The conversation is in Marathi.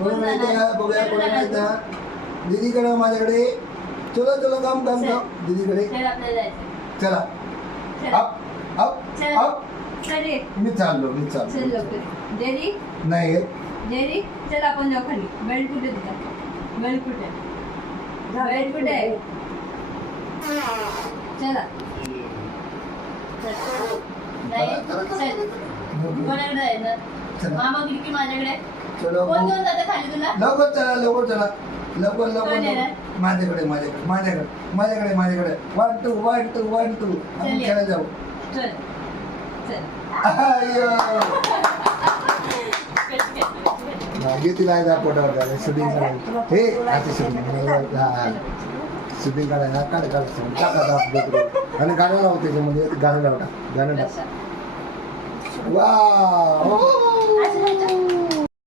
नाही. त्या बघूया कोणी त्या दीदीकडे माझ्याकडे. चलो चलो काम काम काम. दीदीकडे. चल अप अप. मी चाललो मी चल चाललो जेरी? नाही. जेरी? चल आपण जाऊ खाली. बेल्ट कुठे तुझा? बेल्ट कुठे? बेल्ट कुठे? आहे? चला. चल. नाही. चल. कोणाकडे जायचं चला. मामा की माझ्याकडे चलो कोण घेऊन जातं खाली तुला? लवकर चला लवकर चला. लवकर कोण लवकर. येणार? लवकर. माझ्याकडे माझ्याकडे माझ्याकडे माझ्याकडे माझ्याकडे. One two one two one two आपण चल ये. खेळायला जाऊ. चल. चल. अय्यो. Cut, cut, cut. मागे तिला आहे पोटावर शूटिंग करायला. हे आता शूटिंग हा शूटिंग काढायला काढ काढ टाका टाक आणि गाणं लावू त्याच्यामध्ये गाणं लावता गाणं. वा